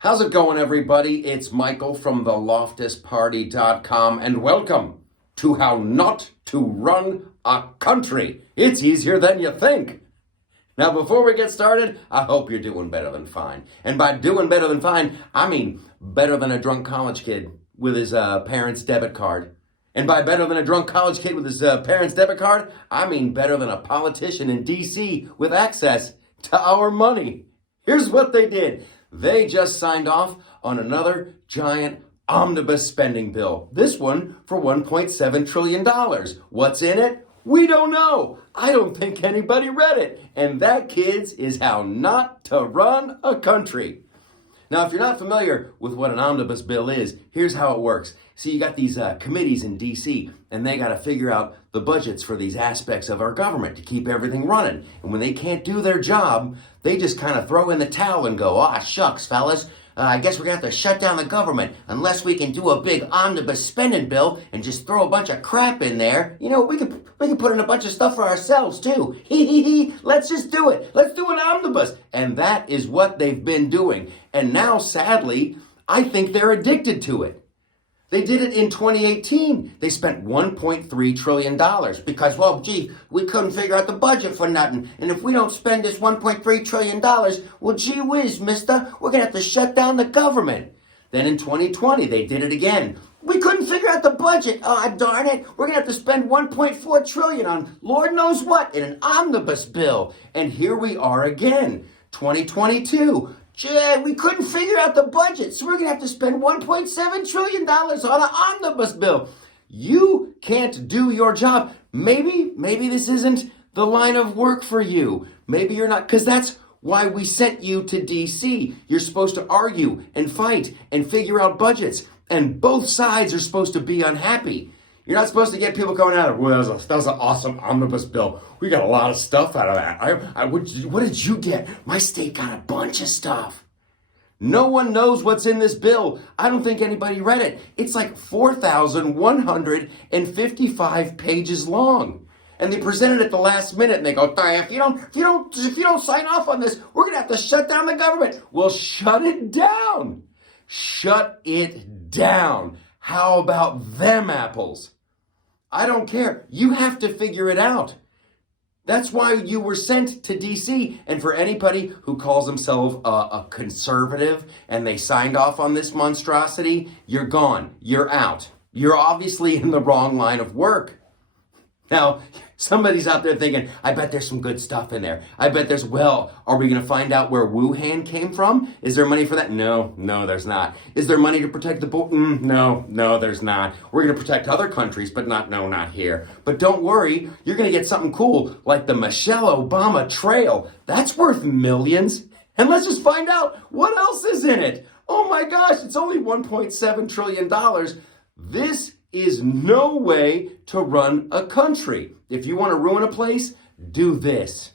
How's it going, everybody? It's Michael from the LoftusParty.com, and welcome to How Not to Run a Country. It's easier than you think. Now, before we get started, I hope you're doing better than fine. And by doing better than fine, I mean better than a drunk college kid with his parents' debit card. And by better than a drunk college kid with his parents' debit card, I mean better than a politician in D.C. with access to our money. Here's what they did. They just signed off on another giant omnibus spending bill. This one for $1.7 trillion. What's in it? We don't know. I don't think anybody read it. And that, kids, is how not to run a country. Now, if you're not familiar with what an omnibus bill is, here's how it works. See, you got these committees in D.C., and they got to figure out the budgets for these aspects of our government to keep everything running. And when they can't do their job, they just kind of throw in the towel and go, shucks, fellas, I guess we're going to have to shut down the government unless we can do a big omnibus spending bill and just throw a bunch of crap in there. You know, we can put in a bunch of stuff for ourselves, too. Let's just do it. Let's do an omnibus. And that is what they've been doing. And now, sadly, I think they're addicted to it. They did it in 2018. They spent $1.3 trillion because, we couldn't figure out the budget for nothing. And if we don't spend this $1.3 trillion, well, gee whiz, mister, we're going to have to shut down the government. Then in 2020, they did it again. We couldn't figure out the budget. Oh, darn it. We're going to have to spend $1.4 trillion on Lord knows what in an omnibus bill. And here we are again, 2022. We couldn't figure out the budget, so we're going to have to spend $1.7 trillion on an omnibus bill. You can't do your job. Maybe this isn't the line of work for you. Maybe you're not, because that's why we sent you to D.C. You're supposed to argue and fight and figure out budgets, and both sides are supposed to be unhappy. You're not supposed to get people going out of, that was an awesome omnibus bill. We got a lot of stuff out of that. What did you get? My state got a bunch of stuff. No one knows what's in this bill. I don't think anybody read it. It's like 4,155 pages long. And they presented it the last minute and they go, if you don't sign off on this, we're gonna have to shut down the government. Well, shut it down. Shut it down. How about them apples? I don't care. You have to figure it out. That's why you were sent to D.C. And for anybody who calls themselves a conservative and they signed off on this monstrosity, you're gone. You're out. You're obviously in the wrong line of work. Now, somebody's out there thinking, I bet there's some good stuff in there. I bet are we going to find out where Wuhan came from? Is there money for that? No, there's not. Is there money to protect the border? No, there's not. We're going to protect other countries, but not here. But don't worry, you're going to get something cool like the Michelle Obama Trail. That's worth millions. And let's just find out what else is in it. Oh my gosh, it's only $1.7 trillion. This is no way to run a country. If you want to ruin a place, do this.